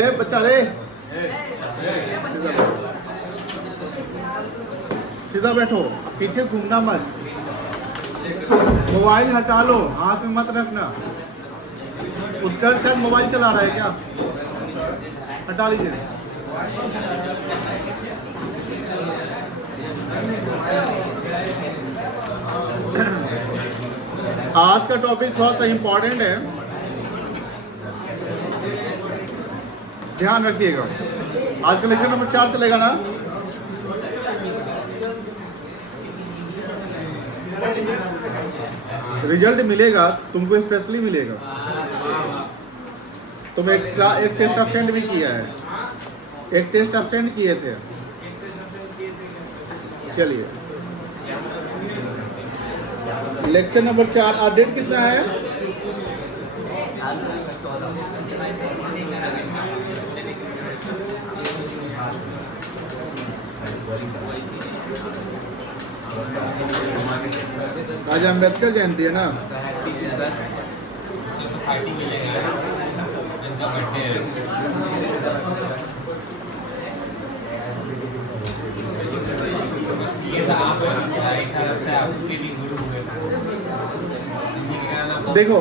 ए बच्चा रे, सीधा बैठो, पीछे घूमना मत, मोबाइल हटा लो, हाथ में मत रखना। उत्कर्ष शायद मोबाइल चला रहा है क्या, हटा लीजिए। आज का टॉपिक थोड़ा सा इंपॉर्टेंट है, ध्यान रखिएगा। आज का लेक्चर नंबर 4 चलेगा ना। रिजल्ट मिलेगा तुमको, स्पेशली मिलेगा। तुम एक टेस्ट एब्सेंट भी किया है, एक टेस्ट एब्सेंट किए थे। चलिए लेक्चर नंबर 4, आज डेट कितना है? आज अम्बेडकर जयंती है ना। देखो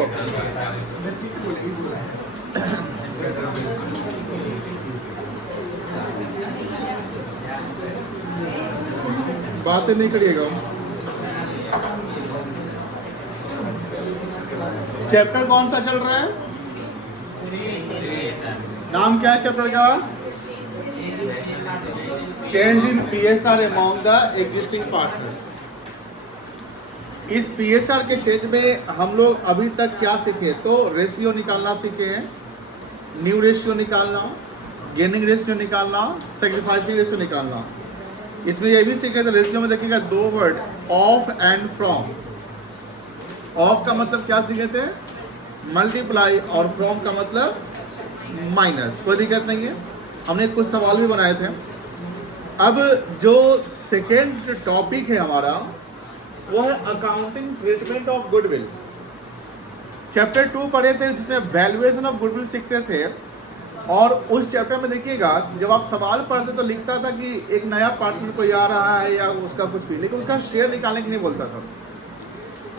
बातें नहीं करिएगा। चैप्टर कौन सा चल रहा है? नाम क्या है चैप्टर का? Change in PSR among the existing partners. इस पीएसआर के चेंज में हम लोग अभी तक क्या सीखे? तो रेशियो निकालना सीखे हैं, न्यू रेशियो निकालना, गेनिंग रेशियो निकालना, सेक्रीफाइसिंग रेशियो निकालना। इसमें ये भी सीखे थे, रेशियो में देखिएगा 2 word, of and from. Of का मतलब क्या सीखे थे? मल्टीप्लाई, और फ्रॉम का मतलब माइनस। कोई दिक्कत नहीं है, हमने कुछ सवाल भी बनाए थे। अब जो सेकेंड टॉपिक है हमारा वो है accounting treatment of goodwill. Chapter 2 पढ़े थे जिसमें वैल्यूएशन ऑफ गुडविल सीखते थे, और उस चैप्टर में देखिएगा जब आप सवाल पढ़ते तो लिखता था कि एक नया पार्टनर कोई आ रहा है या उसका कुछ भी, लेकिन उसका शेयर निकालने की नहीं बोलता था।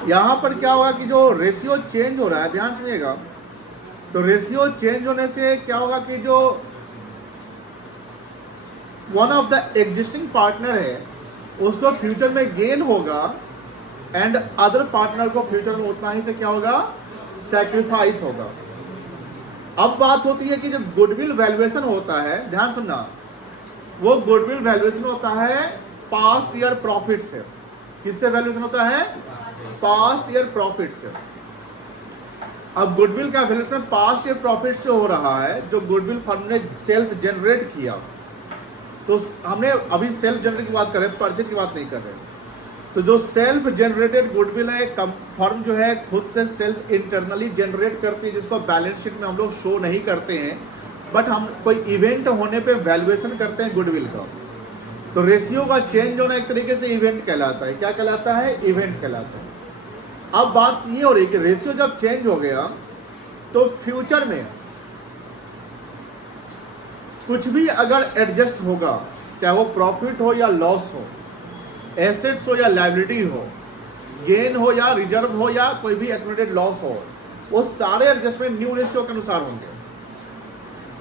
यहाँ पर क्या होगा कि जो रेशियो चेंज हो रहा है, ध्यान सुनिएगा, तो रेशियो चेंज होने से क्या होगा कि जो one of the existing partner है उसको फ्यूचर में गेन होगा, एंड अदर पार्टनर को फ्यूचर में उतना ही से क्या होगा? सैक्रिफाइस होगा। अब बात होती है कि जो गुडविल वैल्यूएशन होता है, ध्यान सुनना, वो गुडविल वैल्यूएशन होता है पास्ट ईयर प्रॉफिट से। किससे वैल्यूएशन होता है? पास्ट ईयर प्रॉफिट से। अब गुडविल का वैल्यूएशन पास्ट ईयर प्रॉफिट से हो रहा है, जो गुडविल फर्म ने सेल्फ जनरेट किया। तो हमने अभी सेल्फ जनरेट की बात कर रहे हैं, परचेज की बात नहीं कर रहे। तो जो सेल्फ जनरेटेड गुडविल है, फर्म जो है खुद से सेल्फ इंटरनली जनरेट करती है, जिसको बैलेंस शीट में हम लोग शो नहीं करते हैं, बट हम कोई इवेंट होने पे वैल्यूएशन करते हैं गुडविल का। तो रेशियो का चेंज होना एक तरीके से इवेंट कहलाता है। क्या कहलाता है? इवेंट कहलाता है। अब बात ये हो रही है कि रेशियो जब चेंज हो गया तो फ्यूचर में कुछ भी अगर एडजस्ट होगा, चाहे वो प्रॉफिट हो या लॉस हो, एसेट्स हो या लायबिलिटी हो, गेन हो या रिजर्व हो या कोई भी एक्यूमुलेटेड लॉस हो, वो सारे एडजस्टमेंट न्यू रेशियो के अनुसार होंगे।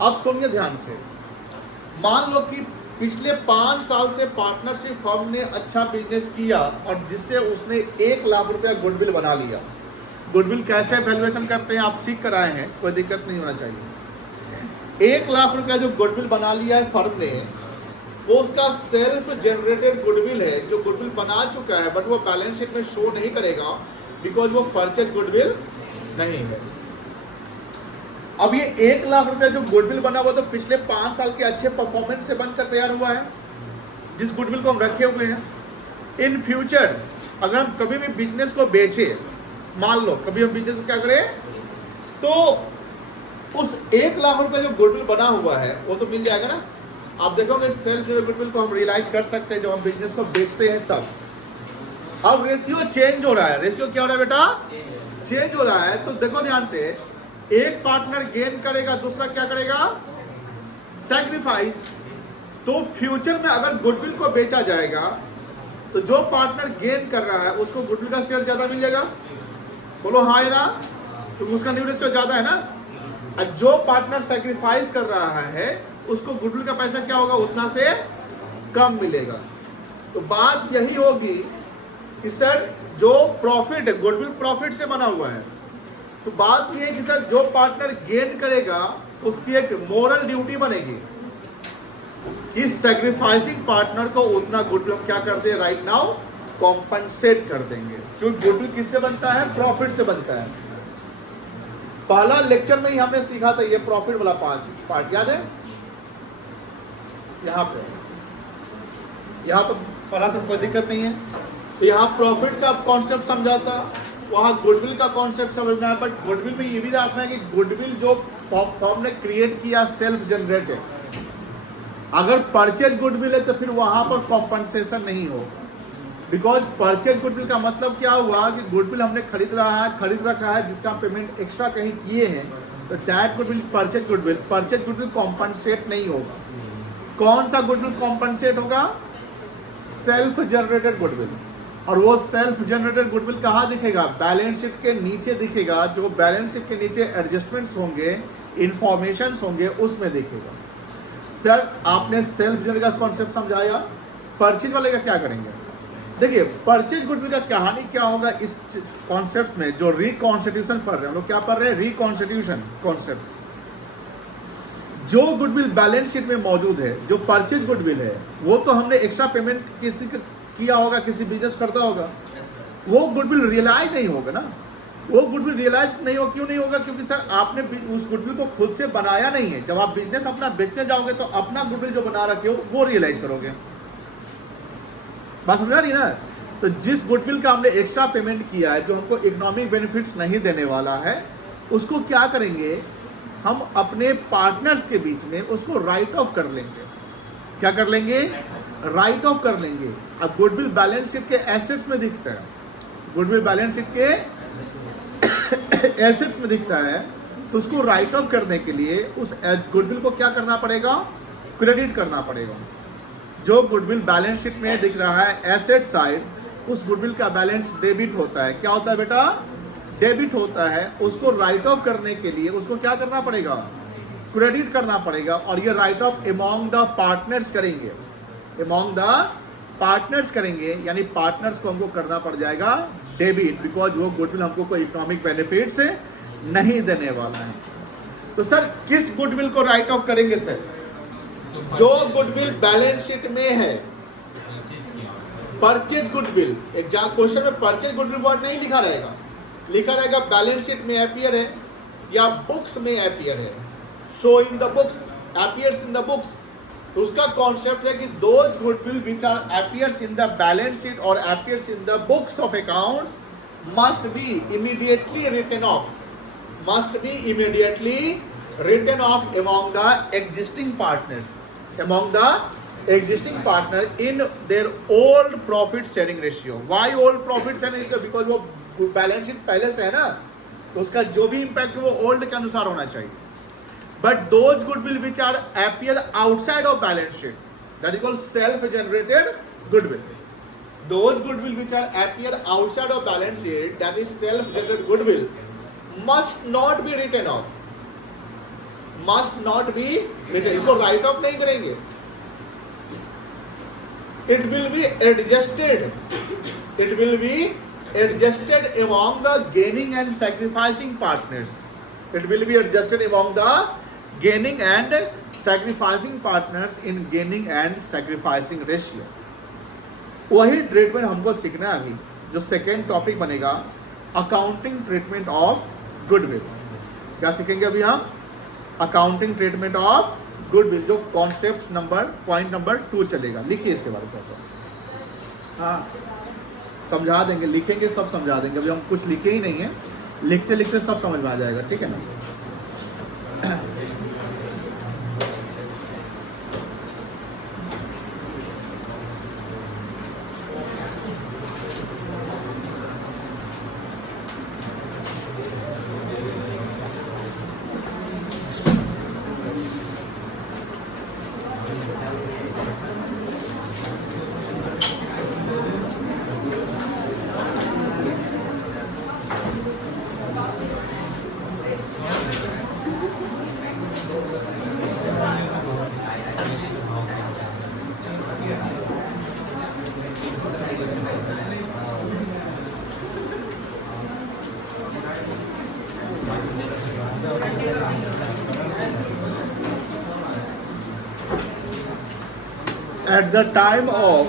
अब सुनिए ध्यान से, मान लो कि पिछले 5 साल से पार्टनरशिप फर्म ने अच्छा बिजनेस किया और जिससे उसने 1 लाख रुपया गुडविल बना लिया। गुडविल कैसे वैल्यूएशन करते हैं आप सीख कर आए हैं, कोई दिक्कत नहीं होना चाहिए। 1 लाख रुपया जो गुडविल बना लिया है फर्म ने, वो उसका सेल्फ जनरेटेड गुडविल है, जो गुडविल बना चुका है, बट वो बैलेंस शीट में शो नहीं करेगा बिकॉज वो परचेज गुडविल नहीं है। अब ये 1 लाख रुपया जो गुडविल बना हुआ तो पिछले 5 साल के अच्छे परफॉर्मेंस से बनकर तैयार हुआ है, जिस गुडविल को हम रखे हुए हैं। इन फ्यूचर अगर हम कभी भी बिजनेस को बेचे, मान लो कभी हम बिजनेस को क्या करें, तो उस 1 लाख रुपया जो गुडविल बना हुआ है वो तो मिल जाएगा ना। आप देखोगे सेल्फ गुडविल को हम रियलाइज कर सकते हैं जब हम बिजनेस को बेचते हैं तब। अब रेशियो चेंज हो रहा है। रेशियो क्या हो रहा है बेटा? चेंज हो रहा है। तो देखो ध्यान से, एक पार्टनर गेन करेगा, दूसरा क्या करेगा? सैक्रिफाइस, तो फ्यूचर में अगर गुडविल को बेचा जाएगा तो जो पार्टनर गेन कर रहा है उसको गुडविल का शेयर ज्यादा मिलेगा, बोलो हाँ या ना, तो उसका न्यू रेशियो ज्यादा है ना। और जो पार्टनर सैक्रिफाइस कर रहा है उसको गुडविल का पैसा क्या होगा, उतना से कम मिलेगा। तो बात यही होगी कि सर जो प्रॉफिट है गुडविल प्रॉफिट से बना हुआ है, तो बात यह है कि सर जो पार्टनर गेन करेगा उसकी एक मोरल ड्यूटी बनेगी कि सैक्रिफाइसिंग पार्टनर को उतना गुडविल हम क्या करते हैं राइट नाउ, कॉम्पनसेट कर देंगे। क्योंकि गुडविल किससे बनता है, प्रॉफिट से बनता है। पहला लेक्चर में ही हमने सीखा था ये प्रॉफिट वाला पार्ट याद है, यहाँ तो पढ़ा तो कोई दिक्कत नहीं है। तो यहाँ प्रॉफिट का कॉन्सेप्ट समझा था, वहाँ गुडविल का कॉन्सेप्ट समझना है। बट गुडविल में ये भी रखना है कि गुडविल जो फॉर्म ने क्रिएट किया सेल्फ जनरेटेड, अगर परचेज गुडविल है तो फिर वहां पर कॉम्पनसेशन नहीं हो। बिकॉज परचेज गुडविल का मतलब क्या हुआ कि गुडविल हमने खरीद रखा है जिसका हम पेमेंट एक्स्ट्रा कहीं किए हैं, तो that goodwill purchase goodwill compensate नहीं होगा। कौन सा गुडविल कॉम्पनसेट होगा, सेल्फ जनरेटेड गुडविल। और वो सेल्फ जनरेटेड गुडविल कहाँ दिखेगा, बैलेंस शीट के नीचे दिखेगा। जो बैलेंस शीट के नीचे एडजस्टमेंट्स होंगे, इंफॉर्मेशन होंगे, उसमें दिखेगा। सर आपने सेल्फ जनरेटेड का कॉन्सेप्ट समझाया, परचेज वाले का क्या करेंगे। देखिए परचेज गुडविल का कहानी क्या होगा इस कॉन्सेप्ट में, जो रिकॉन्स्टिट्यूशन पढ़ रहे हैं हम लोग, क्या पढ़ रहे हैं, रिकॉन्स्टिट्यूशन कॉन्सेप्ट। जो गुडविल बैलेंस शीट में मौजूद है, जो परचेज गुडविल है, वो तो हमने एक्स्ट्रा पेमेंट किसी किया होगा, किसी बिजनेस करता होगा, वो गुडविल रियलाइज नहीं होगा ना। वो गुडविल रियलाइज नहीं हो, क्यों नहीं होगा, क्योंकि सर आपने उस गुडविल को खुद से बनाया नहीं है। जब आप बिजनेस अपना बेचने जाओगे तो अपना गुडविल जो बना रखे हो वो रियलाइज करोगे। बात समझा रही ना। तो जिस गुडविल का हमने एक्स्ट्रा पेमेंट किया है, जो हमको इकोनॉमिक बेनिफिट्स नहीं देने वाला है, उसको क्या करेंगे, हम अपने पार्टनर्स के बीच में उसको राइट ऑफ कर लेंगे। क्या कर लेंगे, राइट ऑफ कर लेंगे। अब गुडविल बैलेंस शीट के एसेट्स में दिखता है, गुडविल बैलेंस शीट के एसेट्स में दिखता है, तो उसको राइट ऑफ करने के लिए उस गुडविल को क्या करना पड़ेगा, क्रेडिट करना पड़ेगा। जो गुडविल बैलेंस शीट में दिख रहा है एसेट साइड, उस गुडविल का बैलेंस डेबिट होता है। क्या होता है बेटा, डेबिट होता है। उसको राइट ऑफ करने के लिए उसको क्या करना पड़ेगा, क्रेडिट करना पड़ेगा। और ये right of among the partners करेंगे, अमॉन्ग द पार्टनर्स करेंगे, यानी पार्टनर्स को हमको करना पड़ जाएगा डेबिट, बिकॉज वो गुडविल हमको कोई इकोनॉमिक बेनिफिट से नहीं देने वाला है। तो सर किस गुडविल को राइट ऑफ करेंगे सर, जो गुडविल बैलेंस शीट में है, परचेज गुडविल। एग्जाम क्वेश्चन में परचेज गुडविल वर्ड नहीं लिखा रहेगा, लिखा रहेगा बैलेंस शीट में अपीयर है या बुक्स में अपीयर है, show in the books, appears in the books. तो उसका कॉन्सेप्ट है कि those goodwill which are appears in the balance sheet और appears in the books of accounts must be immediately written off, must be immediately written off among the existing partners, among the existing partner in their old profit sharing ratio. Why old profit sharing ratio, because वो balance sheet पहले से है ना, तो उसका जो भी impact है वो ओल्ड के अनुसार होना चाहिए। But those goodwill which are appear outside of balance sheet, that is called self generated goodwill. Those goodwill which are appear outside of balance sheet, that is self generated goodwill, must not be written off, must not be written. इसको write off नहीं करेंगे, it will be adjusted, it will be adjusted among the gaining and sacrificing partners, it will be adjusted among the gaining and sacrificing partners in gaining and sacrificing ratio। वही treatment हमको सीखना है अभी, जो second topic बनेगा accounting treatment of goodwill. क्या सीखेंगे अभी हम, अकाउंटिंग ट्रीटमेंट ऑफ गुडविल, जो कॉन्सेप्ट नंबर पॉइंट नंबर 2 चलेगा। लिखिए इसके बारे में थोड़ा। हाँ समझा देंगे, लिखेंगे सब समझा देंगे। अभी हम कुछ लिखे ही नहीं है, लिखते लिखते सब समझ में आ जाएगा, ठीक है ना। at the time of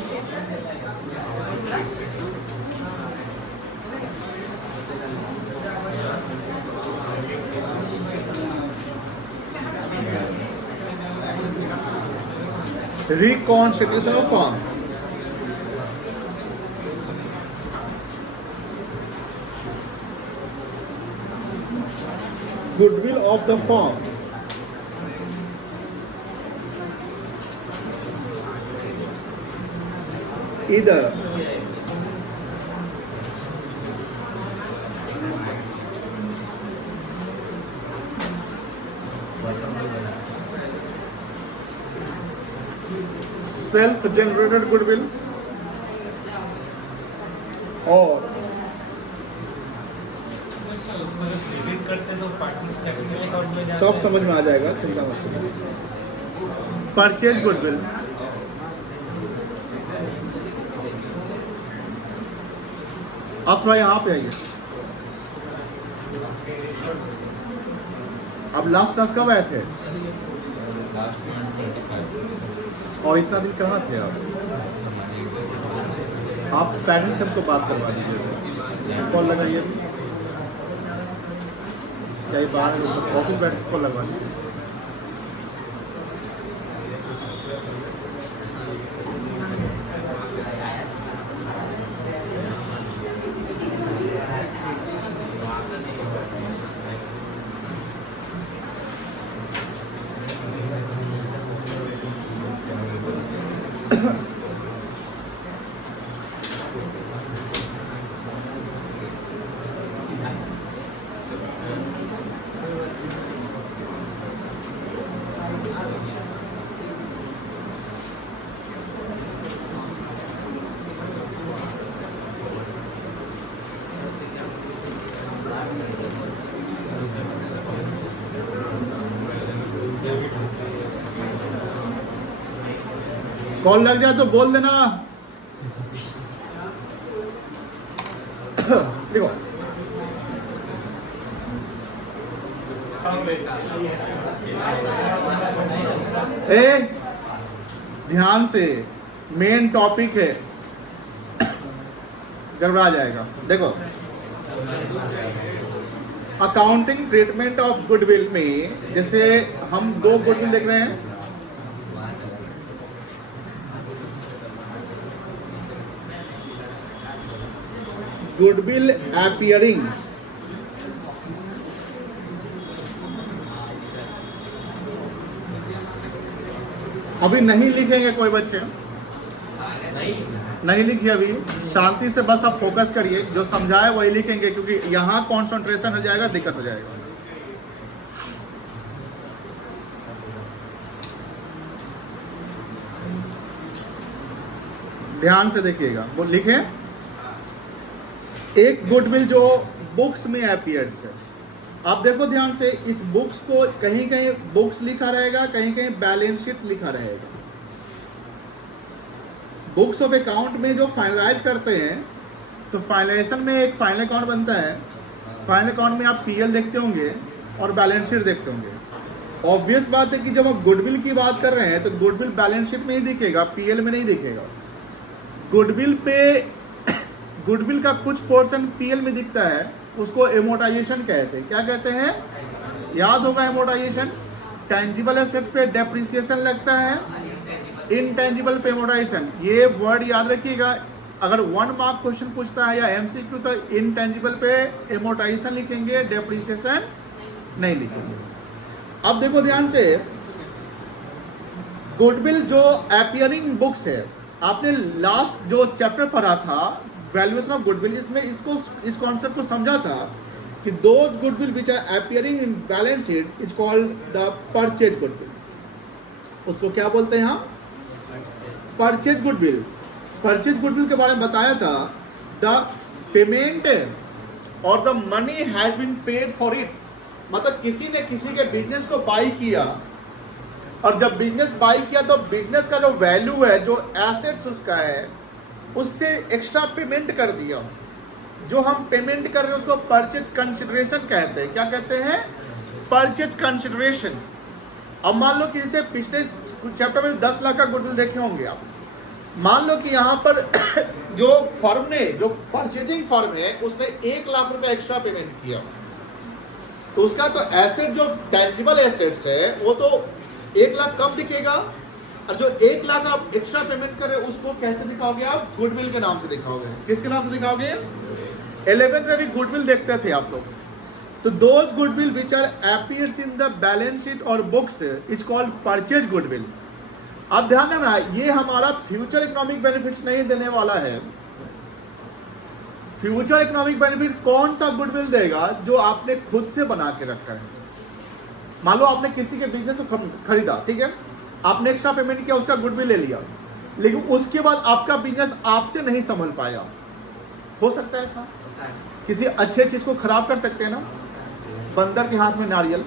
reconstitution of firm. Goodwill of the firm either self-generated goodwill or credit करते तो पार्टनर्स कैपिटल अकाउंट में जाता सब है। समझ में आ जाएगा, चिंता मत करो। परचेज गुडविल आप थोड़ा यहाँ पे आइए। अब लास्ट क्लास कब आए थे और इतना दिन कहाँ थे आप पेरेंट्स से हमको बात करवा दीजिए। कॉल लगाइए, या बाहर ऑफिस बैठ के कॉल लगवा दीजिए। कॉल लग जाए तो बोल देना। देखो ध्यान से, मेन टॉपिक है, गड़बड़ा जाएगा। देखो अकाउंटिंग ट्रीटमेंट ऑफ गुडविल में जैसे हम दो गुडविल देख रहे हैं, गुडविल अपीयरिंग अभी नहीं लिखेंगे कोई बच्चे, नहीं लिखिए अभी, शांति से बस आप फोकस करिए, जो समझाए वही लिखेंगे क्योंकि यहां कंसंट्रेशन हो जाएगा, दिक्कत हो जाएगा। ध्यान से देखिएगा, वो लिखे एक गुडविल जो बुक्स में अपीयर्स है। आप देखो ध्यान से, इस बुक्स को कहीं कहीं बुक्स लिखा रहेगा, कहीं कहीं बैलेंस शीट लिखा रहेगा। बुक्स ऑफ अकाउंट में जो फाइनलाइज करते हैं तो फाइनलाइजेशन में एक फाइनल अकाउंट बनता है। फाइनल अकाउंट में आप पीएल देखते होंगे और बैलेंस शीट देखते होंगे। ऑब्वियस बात है कि जब आप गुडविल की बात कर रहे हैं तो गुडविल बैलेंस शीट में ही दिखेगा, पीएल में नहीं दिखेगा। गुडविल का कुछ पोर्शन पीएल में दिखता है, उसको एमोटाइजेशन कहते हैं। क्या कहते हैं, याद होगा एमोटाइजेशन। टेंजिबल एसेट्स पे डेप्रिसिएशन लगता है, इनटेंजिबल पे एमोटाइजेशन। ये वर्ड याद रखिएगा, अगर 1 मार्क क्वेश्चन पूछता है या एमसीक्यू तो इनटेंजिबल पे एमोटाइजेशन लिखेंगे, डेप्रिसिएशन नहीं लिखेंगे। अब देखो ध्यान से, गुडविल जो अपीयरिंग बुक्स है, आपने लास्ट जो चैप्टर पढ़ा था वैल्यूएशन ऑफ गुडविल, इसमें इस कॉन्सेप्ट को समझा था कि दो goodwill which are appearing in balance sheet is called the purchase goodwill. उसको क्या बोलते हैं हम, परचेज गुडविल। परचेज गुडविल के बारे में बताया था, द पेमेंट और the money has been paid for it. मतलब किसी ने किसी के बिजनेस को बाई किया, और जब बिजनेस बाई किया तो बिजनेस का जो वैल्यू है, जो एसेट्स उसका है, उससे एक्स्ट्रा पेमेंट कर दिया। जो हम पेमेंट कर रहे हैं उसको परचेज कंसिडरेशन कहते हैं। क्या कहते हैं, परचेज कंसिडरेशन। अब मान लो कि इसे पिछले चैप्टर में 10 लाख का गुडविल देखे होंगे आप, मान लो कि यहाँ पर जो फर्म ने, जो परचेजिंग फर्म है, उसने 1 लाख रुपए एक्स्ट्रा पेमेंट किया, तो उसका तो एसेट, जो टेंजिबल एसेट्स है, वो तो 1 लाख कम दिखेगा, और जो 1 लाख आप एक्स्ट्रा पेमेंट करे उसको कैसे दिखाओगे आप? गुडविल के नाम से दिखाओगे। किसके नाम से दिखाओगे? 11th में भी गुडविल देखते थे आप लोग। तो those goodwill which are appears in the balance sheet और books is called purchase goodwill. अब ध्यान रखना, ये हमारा फ्यूचर इकोनॉमिक बेनिफिट्स नहीं देने वाला है। फ्यूचर इकोनॉमिक बेनिफिट कौन सा गुडविल देगा? जो आपने खुद से बना के रखा है। मान लो आपने किसी के बिजनेस को खरीदा, ठीक है, आपने एक्स्ट्रा पेमेंट किया, उसका गुडविल ले लिया, लेकिन उसके बाद आपका बिजनेस आपसे नहीं संभल पाया। हो सकता है ऐसा? किसी अच्छे चीज को खराब कर सकते हैं ना। बंदर के हाथ में नारियल,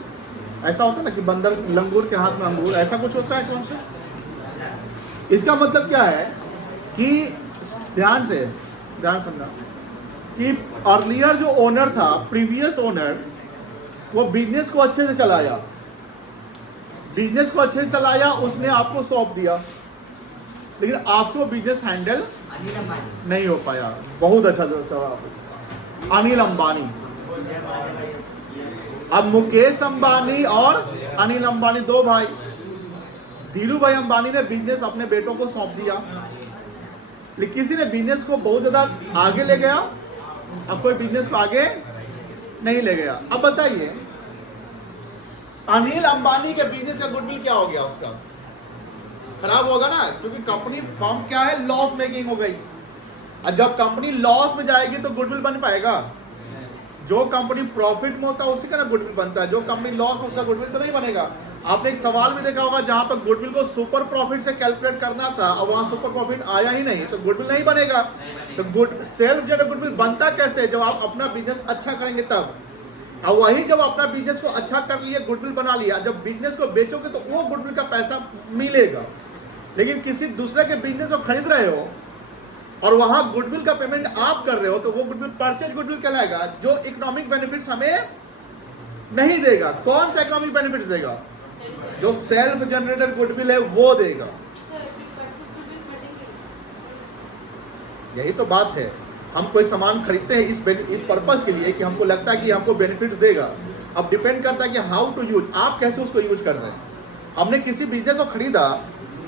ऐसा होता है ना कि बंदर, लंगूर के हाथ में अंगूर, ऐसा कुछ होता है कौन सा? इसका मतलब क्या है कि ध्यान सुनना, कि अर्लियर जो ओनर था, प्रीवियस ओनर, वो बिजनेस को अच्छे से चलाया, उसने आपको सौंप दिया, लेकिन आपसे वो बिजनेस हैंडल नहीं हो पाया। बहुत अच्छा जवाब, अनिल अंबानी। अब मुकेश अंबानी और अनिल अंबानी 2 भाई, धीरू भाई अंबानी ने बिजनेस अपने बेटों को सौंप दिया, लेकिन किसी ने बिजनेस को बहुत ज्यादा आगे ले गया, अब कोई बिजनेस को आगे नहीं ले गया। अब बताइए, अनिल अंबानी के बिजनेस का गुडविल क्या हो गया? उसका खराब होगा ना, क्योंकि कंपनी फर्म क्या है? लॉस मेकिंग हो गई। और जब कंपनी लॉस में जाएगी तो गुडविल बन पाएगा? जो कंपनी प्रॉफिट में होता है उसी का ना गुडविल बनता है, जो कंपनी लॉस में उसका गुडविल तो नहीं बनेगा। आपने एक सवाल भी देखा होगा जहां पर गुडविल को सुपर प्रॉफिट से कैलकुलेट करना था और वहां सुपर प्रॉफिट आया ही नहीं, तो गुडविल नहीं बनेगा। तो सेल्फ जनरेटेड गुडविल बनता कैसे? जब आप अपना बिजनेस अच्छा करेंगे तब। और वही जब अपना बिजनेस को अच्छा कर लिए, गुडविल बना लिया, जब बिजनेस को बेचोगे तो वो गुडविल का पैसा मिलेगा। लेकिन किसी दूसरे के बिजनेस को खरीद रहे हो और वहां गुडविल का पेमेंट आप कर रहे हो, तो वो गुडविल परचेज गुडविल कहलाएगा, जो इकोनॉमिक बेनिफिट्स हमें नहीं देगा। कौन सा इकोनॉमिक बेनिफिट्स देगा? जो सेल्फ जनरेटेड गुडविल है वो देगा। यही तो बात है, हम कोई सामान खरीदते हैं इस पर्पस के लिए कि हमको लगता है कि हमको बेनिफिट्स देगा। अब डिपेंड करता है कि हाउ टू यूज, आप कैसे उसको यूज कर रहे हैं। हमने किसी बिजनेस को खरीदा,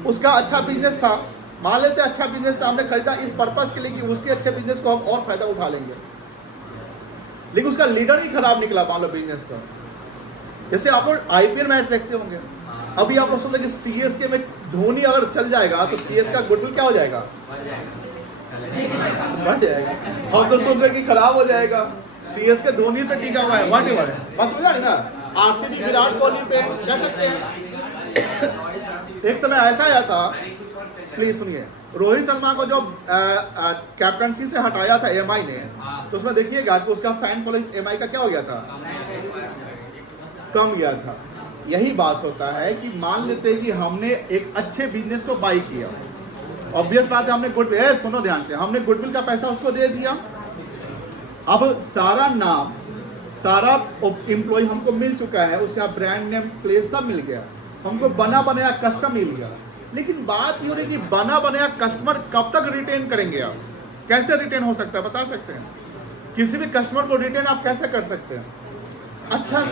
उसका अच्छा बिजनेस था, मान लेते हैं अच्छा बिजनेस था, हमने खरीदा इस पर्पस के लिए कि उसके अच्छे बिजनेस को हम और फायदा उठा लेंगे, लेकिन उसका लीडर ही खराब निकला मान लो बिजनेस का। जैसे आप लोग आईपीएल मैच देखते होंगे, अभी आप लोग सोचते कि सीएसके में धोनी अगर चल जाएगा तो सीएस का गुडविल क्या हो जाएगा? बढ़ जाएगा। हम तो सुन रहे कि खराब हो जाएगा। सीएसके धोनी पे टीका हुआ है, वाट एवर, बस हो जाए ना। आरसीबी विराट कोहली पे कह सकते हैं। एक समय ऐसा आया था, प्लीज सुनिए, रोहित शर्मा को जो कैप्टनसी से हटाया था एमआई ने, तो उसमें देखिएगा कि उसका फैन फॉलोइंग एमआई का क्या हो गया था? कम गया था। यही बात होता है कि मान लेते हैं कि हमने एक अच्छे बिजनेस को बाई किया, ऑब्वियस बात है हमने गुडविल, सुनो ध्यान से, हमने गुडविल का पैसा उसको दे दिया। अब सारा नाम, सारा एम्प्लॉय हमको मिल चुका है, उसका ब्रांड नेम, प्लेस सब मिल गया, हमको बना बनाया कस्टमर मिल गया। लेकिन बात ये हो रही कि बना बनाया कस्टमर कब तक रिटेन करेंगे आप? कैसे रिटेन हो सकता है बता सकते हैं? किसी भी कस्टमर को रिटेन आप कैसे कर सकते हैं? अच्छा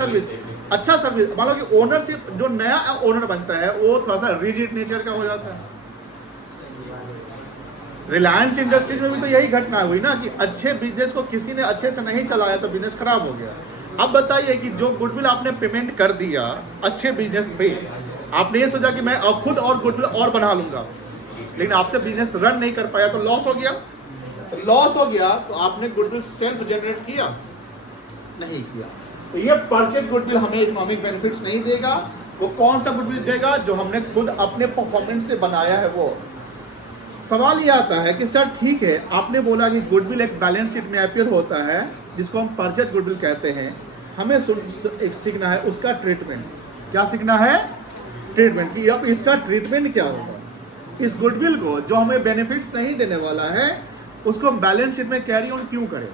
सर्विस, मान लो कि ओनरशिप, जो नया ओनर बनता है वो थोड़ा सा रिजिड नेचर का हो जाता है। रिलायंस इंडस्ट्रीज में भी तो यही घटना हुई ना कि अच्छे बिजनेस को किसी ने अच्छे से नहीं चलाया तो बिजनेस खराब हो गया। अब बताइए कि जो गुडविल आपने पेमेंट कर दिया अच्छे बिजनेस पे, आपने ये सोचा कि मैं अब खुद और गुडविल और बना लूंगा, लेकिन आपसे बिजनेस रन नहीं कर पाया तो लॉस हो गया। लॉस हो गया तो आपने गुडविल सेल्फ जनरेट किया? नहीं किया। तो ये परचेज गुडविल हमें इकोनॉमिक बेनिफिट्स नहीं देगा। वो कौन सा गुडविल देगा? जो हमने खुद अपने परफॉर्मेंस से बनाया है वो। सवाल ये आता है कि सर ठीक है, आपने बोला कि गुडविल एक बैलेंस शीट में अपीयर होता है जिसको हम परचेज गुडविल कहते हैं, हमें एक सीखना है उसका ट्रीटमेंट। क्या सीखना है? ट्रीटमेंट। कि अब इसका ट्रीटमेंट क्या होगा? इस गुडविल को जो हमें बेनिफिट्स नहीं देने वाला है उसको हम बैलेंस शीट में कैरी ऑन क्यों करें?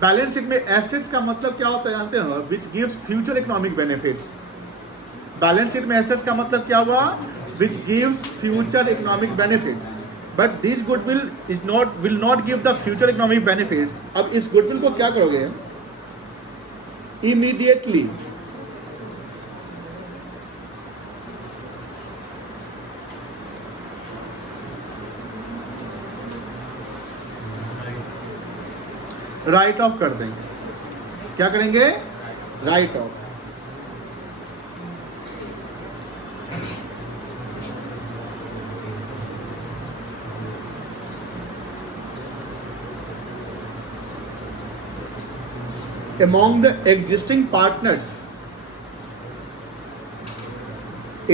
बैलेंस शीट में एसेट्स का मतलब क्या होता है जानते हो? Which gives future economic benefits. Balance sheet में एसेट्स का मतलब क्या हुआ? which gives future economic benefits, but this goodwill will not give the future economic benefits. अब इस goodwill को क्या करोगे? Immediately राइट ऑफ कर देंगे. क्या करेंगे? Right of. Among the existing partners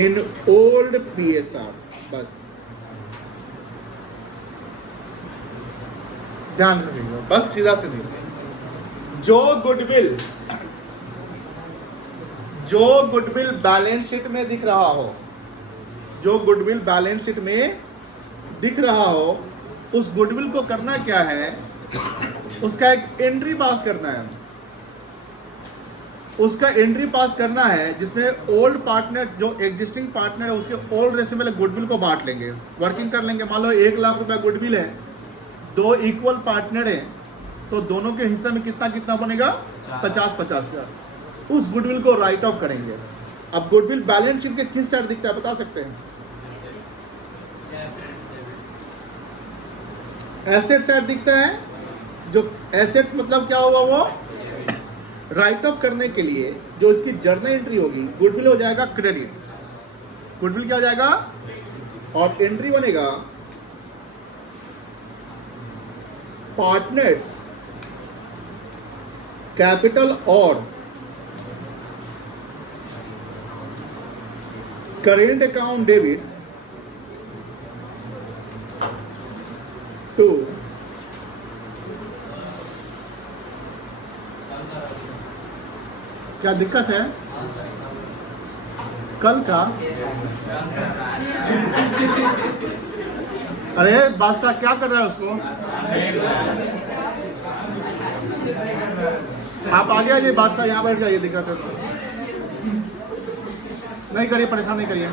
in old PSR, बस ध्यान रखिएगा, बस सीधा सीधी. जो गुडविल बैलेंस शीट में दिख रहा हो, जो गुडविल बैलेंस शीट में दिख रहा हो, उस गुडविल को करना क्या है? उसका एक एंट्री पास करना है. उसका एंट्री पास करना है जिसमें ओल्ड पार्टनर, जो एग्जिस्टिंग पार्टनर है, उसके ओल्ड रेशियो में गुडविल को बांट लेंगे, वर्किंग कर लेंगे. मान लो 1 लाख रुपया गुडविल है, 2 इक्वल पार्टनर है, तो दोनों के हिस्से में कितना कितना बनेगा? 50-50 का. उस गुडविल को राइट ऑफ करेंगे. अब गुडविल बैलेंस शीट के किस साइड दिखता है बता सकते हैं? एसेट साइड दिखता है. जो एसेट्स मतलब क्या होगा? वो राइट ऑफ करने के लिए जो इसकी जर्नल एंट्री होगी, गुडविल हो जाएगा क्रेडिट. गुडविल क्या हो जाएगा? और एंट्री बनेगा पार्टनर्स कैपिटल और करेंट अकाउंट डेबिट टू क्या दिक्कत है? कल का अरे बादशाह क्या कर रहा है उसको? आप आगे आइए बादशाह, यहाँ बैठ जाइए. दिक्कत है तो नहीं करिए, परेशान नहीं करिए.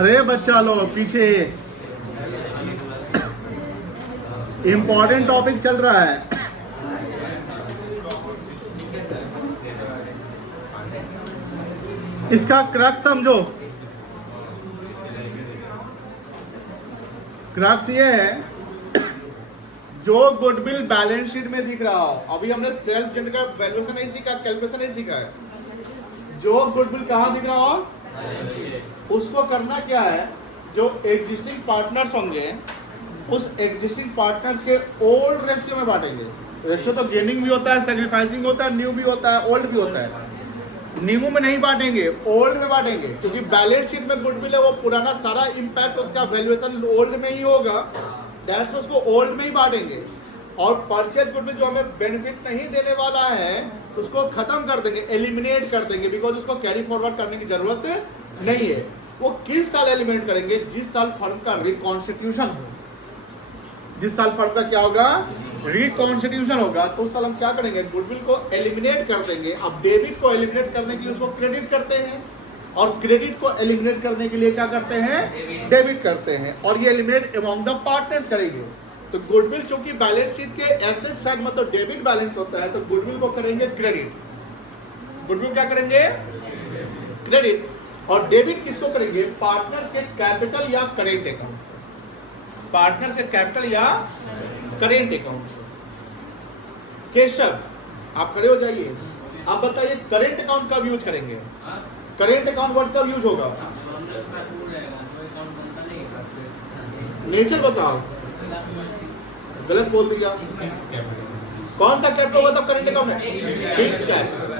अरे बच्चा लो पीछे, इंपॉर्टेंट टॉपिक चल रहा है. इसका क्रक्स समझो. क्रक्स ये है, जो गुडविल बैलेंस शीट में दिख रहा हो. अभी हमने सेल्फ जनरेट का वैल्यूएशन नहीं सीखा, कैलकुलेशन नहीं सीखा है. जो गुडविल कहाँ दिख रहा हो, उसको करना क्या है? जो एग्जिस्टिंग पार्टनर्स होंगे, उस एग्जिस्टिंग पार्टनर्स के ओल्ड रेशियो में बांटेंगे. रेशियो तो गेनिंग भी होता है, सैक्रिफाइसिंग होता है, न्यू भी होता है, ओल्ड भी होता है. न्यू में नहीं बांटेंगे, ओल्ड में बांटेंगे, क्योंकि बैलेंस शीट में गुडविल है, वो पुराना सारा इंपैक्ट उसका वैल्यूएशन ओल्ड में ही होगा. दैट्स उसको ओल्ड में ही बांटेंगे. और परचेज गुडविल जो हमें बेनिफिट नहीं देने वाला है, उसको खत्म कर देंगे, एलिमिनेट कर देंगे, बिकॉज उसको कैरी फॉरवर्ड करने की जरूरत नहीं है. वो किस साल एलिमिनेट करेंगे? जिस साल फर्म का रिकॉन्स्टिट्यूशन हो. जिस साल फर्म का क्या होगा? रिकॉन्स्टिट्यूशन होगा. तो उस साल हम क्या करेंगे? गुडविल को एलिमिनेट कर देंगे. अब डेबिट को एलिमिनेट करने के लिए उसको क्रेडिट करते हैं, और क्रेडिट को एलिमिनेट करने के लिए क्या करते हैं? डेबिट करते हैं. और ये एलिमिनेट अमॉन्ग द पार्टनर्स करेंगे. तो गुडविल चूंकि बैलेंस शीट के एसेट साइड मतलब डेबिट बैलेंस होता है, तो गुडविल को करेंगे क्रेडिट. गुडविल क्या करेंगे? क्रेडिट. और डेबिट किसको करेंगे? पार्टनर्स के कैपिटल या करेंट अकाउंट. पार्टनर्स के कैपिटल या करेंट अकाउंट. केशव आप खड़े हो जाइए. आप बताइए करेंट अकाउंट कब यूज करेंगे? करेंट अकाउंट वर्ड कब यूज होगा? नेचर बताओ. गलत बोल दिया. कौन सा कैपिटल होगा तब करेंट अकाउंट है? Fix capital.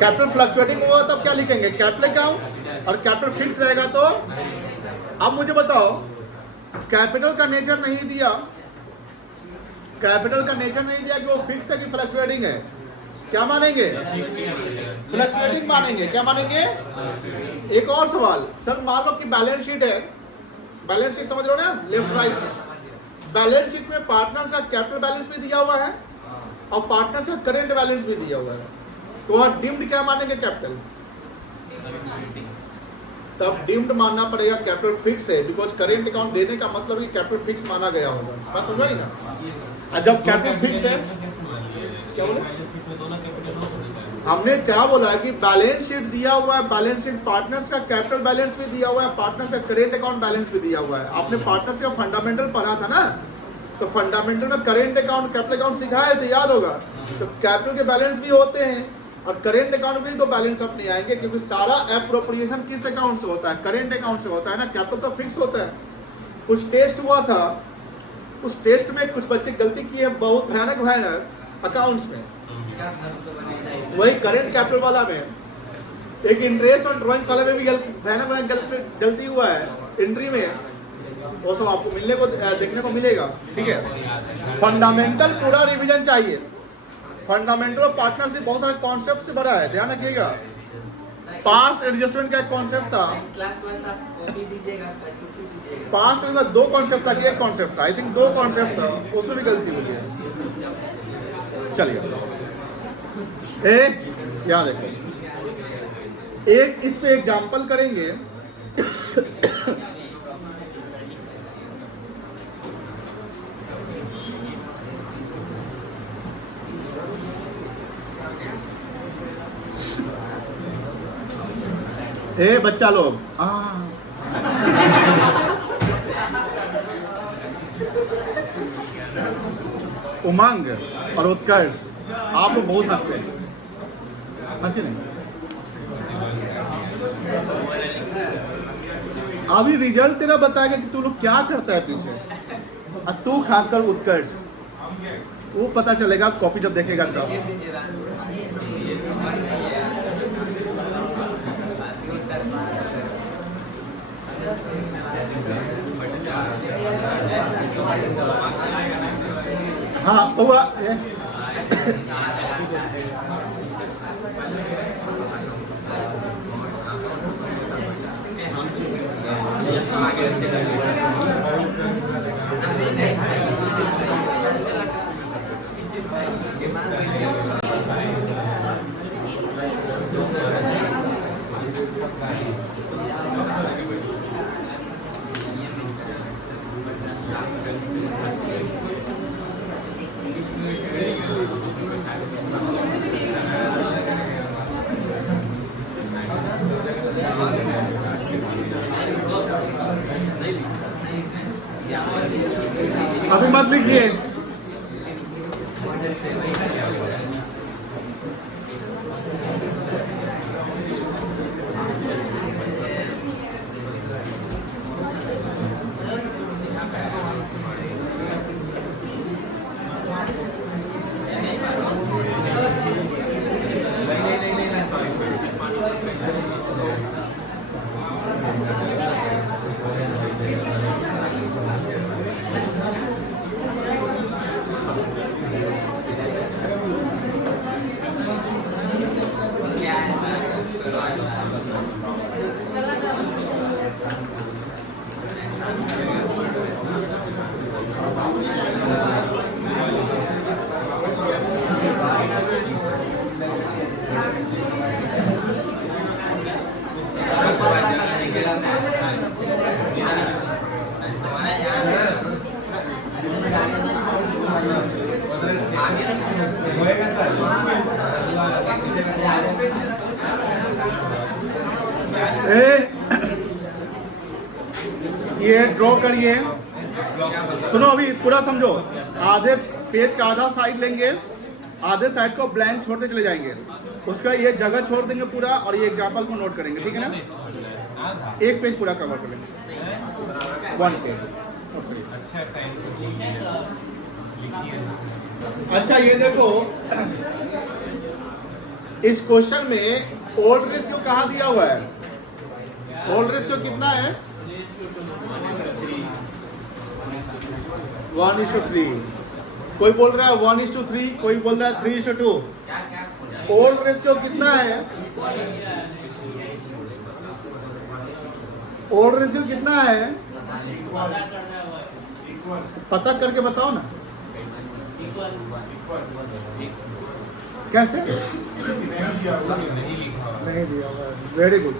कैपिटल फ्लक्चुएटिंग होगा तब क्या लिखेंगे? Capital account. और कैपिटल फिक्स रहेगा तो. अब मुझे बताओ, कैपिटल का नेचर नहीं दिया, कैपिटल का नेचर नहीं दिया कि वो फिक्स है कि फ्लक्चुएटिंग है. क्या मानेंगे? फ्लक्चुएटिंग मानेंगे। क्या मानेंगे? एक और सवाल सर, मान लो कि बैलेंस शीट है, बैलेंस शीट समझ रहे हो ना, लेफ्ट राइट। बैलेंस शीट में पार्टनर का कैपिटल बैलेंस भी दिया हुआ है और पार्टनर का करेंट बैलेंस भी दिया हुआ है, तो वहां डिम्ड क्या मानेंगे? कैपिटल। तब डिम्ड मानना पड़ेगा कैपिटल फिक्स है, बिकॉज करेंट अकाउंट देने का मतलब कि कैपिटल फिक्स माना गया होगा। बात समझ रही ना? और जब कैपिटल फिक्स है, क्या बोले? हमने क्या बोला है कि बैलेंस शीट दिया हुआ है, बैलेंस शीट पार्टनर्स का कैपिटल बैलेंस भी दिया हुआ है, पार्टनर्स का करेंट अकाउंट बैलेंस भी दिया हुआ है। आपने पार्टनर्स का फंडामेंटल पढ़ा था ना, तो फंडामेंटल में करेंट अकाउंट कैपिटल अकाउंट सिखाया तो याद होगा। तो कैपिटल के बैलेंस भी होते हैं और करेंट अकाउंट में तो बैलेंस अपने आएंगे, क्योंकि सारा एप्रोप्रिएशन किस अकाउंट से होता है? करेंट अकाउंट से होता है ना। कैपिटल तो फिक्स होता है। कुछ टेस्ट हुआ था, उस टेस्ट में कुछ बच्चे गलती किए बहुत भयानक भयानक अकाउंट्स में, वही करेंट कैपिटल वाला में एक इंटरेस्ट और ड्रॉइंग वाले में भी भयानक भयानक गलती हुआ है एंट्री में। वो सब आपको मिलने को देखने को मिलेगा। ठीक है, फंडामेंटल पूरा रिवीजन चाहिए। फंडामेंटल ऑफ पार्टनरशिप बहुत सारे कॉन्सेप्ट से भरा है, ध्यान रखिएगा। पास एडजस्टमेंट का एक कॉन्सेप्ट था, पास में दो कॉन्सेप्ट था कि एक कॉन्सेप्ट था, आई थिंक दो कॉन्सेप्ट था, उसमें भी गलती हुई है। चलिए यहाँ देखो, एक इस पे एग्जाम्पल करेंगे। बच्चा लोग उमंग और उत्कर्ष, आप लोग बहुत हंसते हैं, हंसी नहीं। अभी रिजल्ट तेरा बताएगा कि तू लोग क्या करता है पीछे, और तू खासकर उत्कर्ष, वो पता चलेगा कॉपी जब देखेगा तब। हाँ हुआ अभी मत लिखिए। ये ड्रॉ करिए। सुनो अभी पूरा समझो। आधे पेज का आधा साइड लेंगे, आधे साइड को ब्लैंक छोड़ते चले जाएंगे, उसका ये जगह छोड़ देंगे पूरा, और ये एग्जाम्पल को नोट करेंगे, ठीक है ना। एक पेज पूरा कवर कर लेंगे, 1 पेज। अच्छा ये देखो, इस क्वेश्चन में ओल्ड रेशियो कहाँ दिया हुआ है? ओल्ड रेशियो कितना है? 1:3। कोई बोल रहा है 1:3, कोई बोल रहा है 3:2। ओल्ड रेशियो कितना है? ओल्ड रेशियो कितना है? पता करके बताओ ना। कैसे? नहीं लिखा हुआ। नहीं दिया हुआ। Very good.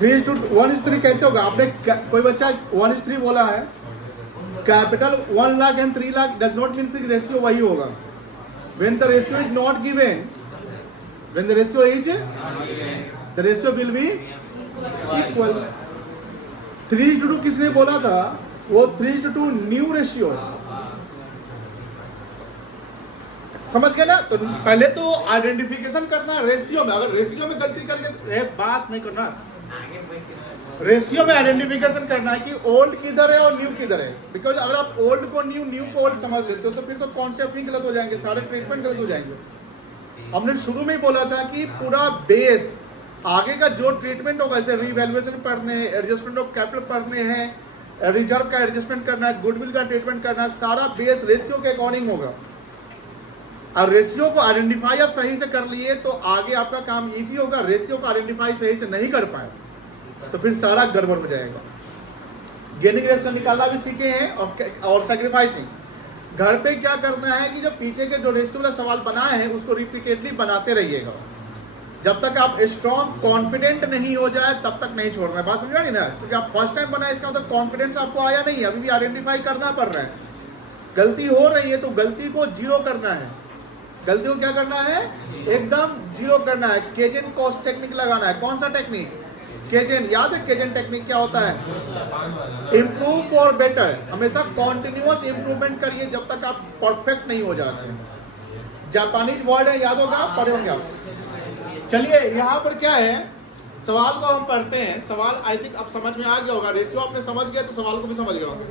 3:1 कैसे होगा? आपने कोई बच्चा 1:3 बोला है। Capital 1 lakh and 3 lakh does not mean ratio वही होगा। When the ratio is not given, when the ratio is, the ratio will be equal. 3:2 किसने बोला था? वो 3:2 न्यू रेशियो। समझ गए ना? तो पहले तो आइडेंटिफिकेशन करना रेशियो में। अगर रेशियो में गलती करके बात नहीं करना, रेशियो में आइडेंटिफिकेशन करना है कि ओल्ड किधर है और न्यू किधर है। बिकॉज अगर आप ओल्ड को न्यू, न्यू को ओल्ड समझ लेते हो तो फिर तो कॉन्सेप्ट ही गलत हो जाएंगे, सारे ट्रीटमेंट गलत हो जाएंगे। हमने शुरू में ही बोला था कि पूरा बेस आगे का जो ट्रीटमेंट होगा, जैसे रीवैल्यूएशन पढ़ने हैं, एडजस्टमेंट ऑफ कैपिटल पढ़ने हैं, रिजर्व का एडजस्टमेंट करना है, गुडविल का ट्रीटमेंट करना है, सारा बेस रेशियो के अकॉर्डिंग होगा। और रेशियो को आइडेंटिफाई आप सही से कर लिए तो आगे आपका काम इजी होगा। रेशियो को आइडेंटिफाई सही से नहीं कर पाए तो फिर सारा गड़बड़ हो जाएगा। गेनिंग रेशियो निकालना भी सीखे हैं और सैक्रिफाइसिंग। घर पे क्या करना है कि जो पीछे के जो रेशियो वाला सवाल बनाए हैं उसको रिपीटेडली बनाते रहिएगा। जब तक आप स्ट्रॉन्ग कॉन्फिडेंट नहीं हो जाए तब तक नहीं छोड़ना है। बात समझा नहीं ना? क्योंकि आप फर्स्ट टाइम बनाए इसका मतलब कॉन्फिडेंस आपको आया नहीं है, अभी भी आइडेंटिफाई करना पड़ रहा है। गलती हो रही है तो गलती को जीरो करना है। गलती को क्या करना है? एकदम जीरो करना है। केजन कॉस्ट टेक्निक लगाना है। कौन सा टेक्निक? केजन। याद है केजन टेक्निक क्या होता है? Improve for better. हमेशा कॉन्टिन्यूअस इंप्रूवमेंट करिए जब तक आप परफेक्ट नहीं हो जाते। जापानीज वर्ड है, याद होगा, पढ़े होंगे आप। चलिए यहाँ पर क्या है, सवाल को हम पढ़ते हैं। सवाल आई थिंक अब समझ में आ गया होगा। रेशियो आपने समझ गया तो सवाल को भी समझ गया होगा।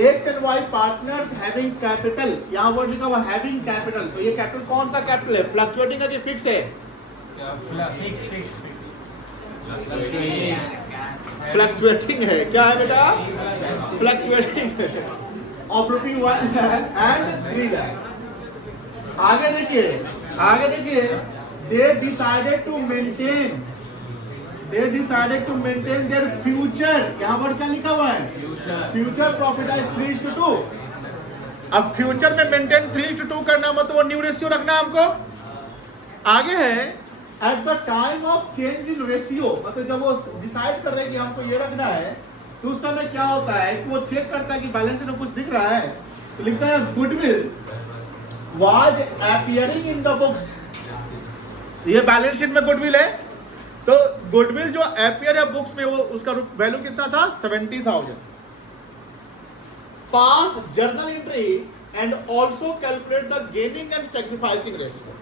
X and Y partners having capital, यहाँ वर्ड लिखा हुआ हैविंग कैपिटल। तो ये कैपिटल कौन सा कैपिटल है? फ्लक्चुएटिंग है कि फिक्स है? फ्लक्चुएटिंग है। क्या है बेटा? फ्लक्चुएटिंग है। Of ₹1 lakh and 3 lakh। आगे देखिए, आगे देखिए। They decided to maintain their future। यहाँ पर क्या लिखा हुआ है? फ्यूचर प्रॉफिट है 3:2। अब फ्यूचर में मेंटेन 3:2 करना मतलब वो न्यू रेशियो रखना हमको। आगे है at the time of change in ratio, मतलब जब वो डिसाइड कर रहे हैं कि हमको ये रखना है तो उस समय क्या होता है कि वो चेक करता है कि बैलेंस शीट में कुछ दिख रहा है तो लिखता है goodwill was appearing in the books. ये बैलेंस शीट में गुडविल है तो गुडविल जो अपीयर है बुक्स में वो उसका वैल्यू कितना था? 70,000। पास journal entry and also calculate the gaining and sacrificing ratio.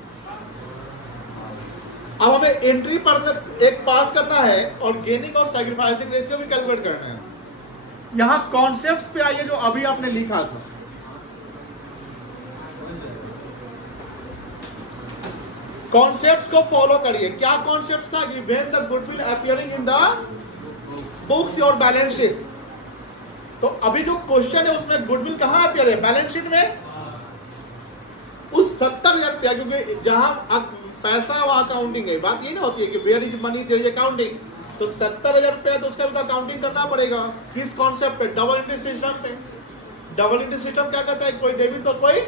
अब हमें एंट्री पर एक पास करना है और गेनिंग और सैक्रिफाइसिंग रेशियो भी कैलकुलेट करना है। यहां कॉन्सेप्ट्स पे आइए जो अभी आपने लिखा था। कॉन्सेप्ट्स को फॉलो करिए। क्या कॉन्सेप्ट था कि when the goodwill appearing in the books और बैलेंस शीट। तो अभी जो क्वेश्चन है उसमें गुडविल कहां अपीयर है? बैलेंस शीट में। उस 70,000 रुपया, क्योंकि जहां पैसा वहां अकाउंटिंग है। बात ये ना होती है कि where is money there is accounting. तो 70,000 रुपया तो उसका भी तो अकाउंटिंग करना पड़ेगा। किस कॉन्सेप्ट पे? डबल एंट्री सिस्टम पे। डबल एंट्री सिस्टम क्या कहता है? कोई डेबिट तो कोई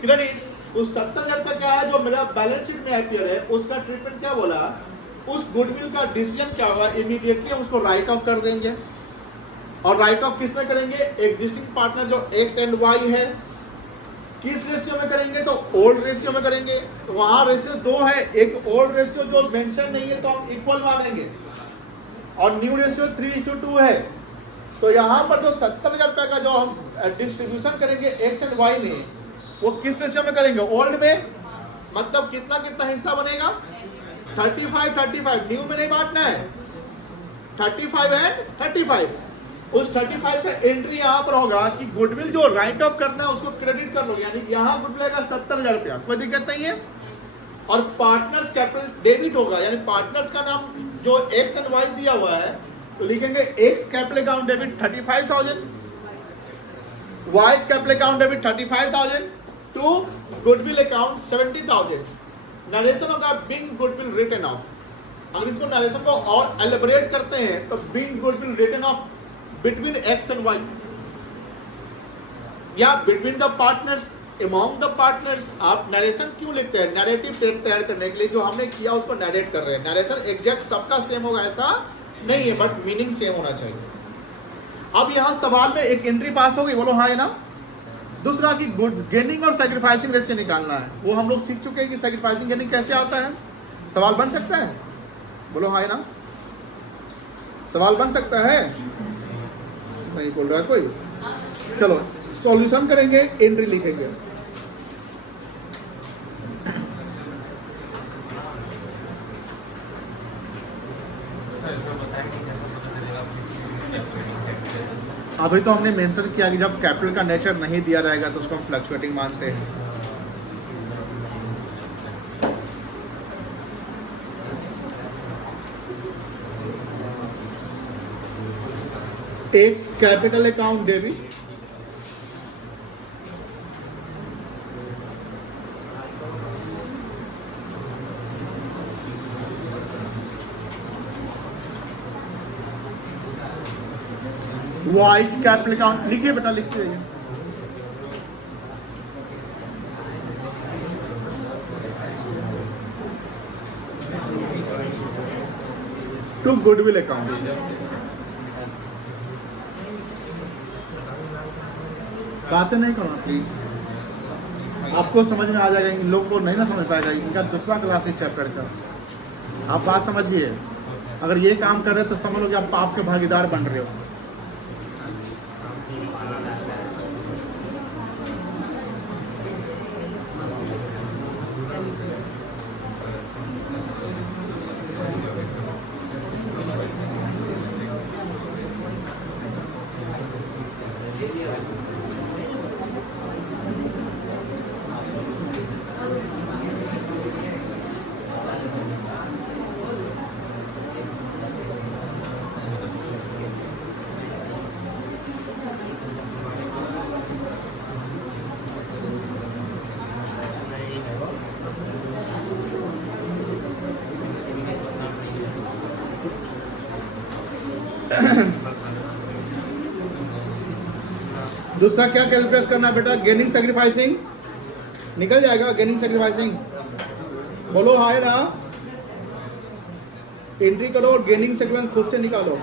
क्रेडिट। उस 70,000 रुपया क्या है जो मेरा बैलेंस शीट में अपीयर है उसका ट्रीटमेंट क्या बोला? उस गुडविल का डिसीजन क्या हुआ? इमीडिएटली हम उसको राइट ऑफ कर देंगे। और राइट ऑफ किस में करेंगे? एग्जिस्टिंग पार्टनर जो एक्स एंड वाई है। किस रेशियो में करेंगे? तो ओल्ड रेशियो में करेंगे। तो वहां रेशियो 2 है, एक ओल्ड रेशियो जो मेंशन नहीं है तो हम इक्वल मानेंगे और न्यू रेशियो 3:2 है। तो यहाँ पर जो 70,000 रुपया का जो हम डिस्ट्रीब्यूशन करेंगे एक्स एंड वाई में वो किस रेशियो में करेंगे? ओल्ड में। मतलब कितना कितना हिस्सा बनेगा? 35-35। न्यू में नहीं बांटना है, 35 एंड 35। उस 35 का एंट्री यहाँ पर होगा कि गुडविल जो राइट ऑफ करना है उसको क्रेडिट कर लो। यानी यहाँ गुडविल का 70,000 रुपया, कोई दिक्कत नहीं है। और पार्टनर्स कैपिटल डेबिट होगा, यानी पार्टनर्स का नाम जो एक्स एंड वाई दिया हुआ है तो लिखेंगे X capital account debit 35,000, Y capital account debit 35,000 to goodwill account 70,000. Narration होगा बीइंग गुडविल रिटन ऑफ. अगर इसको नरेशन को और एलिबरेट करते हैं तो being goodwill written off between X and Y, या between the partners, among the partners. आप नरेशन क्यों लिखते हैं? नैरेटिव तैयार करने के लिए जो हमने किया उसको नरेट कर रहे हैं. नरेशन एग्जैक्ट सबका सेम होगा ऐसा नहीं है, बट मीनिंग सेम होना चाहिए. अब यहां सवाल में एक एंट्री पास हो गई, बोलो हाँ है ना. दूसरा कि गुड गेनिंग और सैक्रिफाइसिंग रेशियो निकालना है. वो हम लोग सीख चुके हैं कि सैक्रिफाइसिंग गेनिंग कैसे आता है. सवाल बन सकता है, बोलो हाँ है ना. सवाल बन सकता है, नहीं बोल रहा है कोई. चलो सॉल्यूशन करेंगे, एंट्री लिखेंगे. अभी तो हमने मेंशन किया कि जब कैपिटल का नेचर नहीं दिया जाएगा तो उसको हम फ्लक्चुएटिंग मानते हैं. X capital account debit, Y's capital account. लिखिए बेटा, लिखते रहिए. To goodwill account. बातें नहीं करो प्लीज, आपको समझ में आ जाएगा. इन लोगों को नहीं ना समझ पाएगा, इनका दूसरा क्लास इस चैप्टर का. आप बात समझिए. अगर ये काम कर रहे हो तो समझ लो कि आप पाप के भागीदार बन रहे हो. दूसरा क्या कैलकुलेट करना बेटा? गेनिंग सैक्रिफाइसिंग निकल जाएगा. गेनिंग सैक्रिफाइसिंग बोलो हाय ना. एंट्री करो और गेनिंग सैक्रिफाइसिंग खुद से निकालो.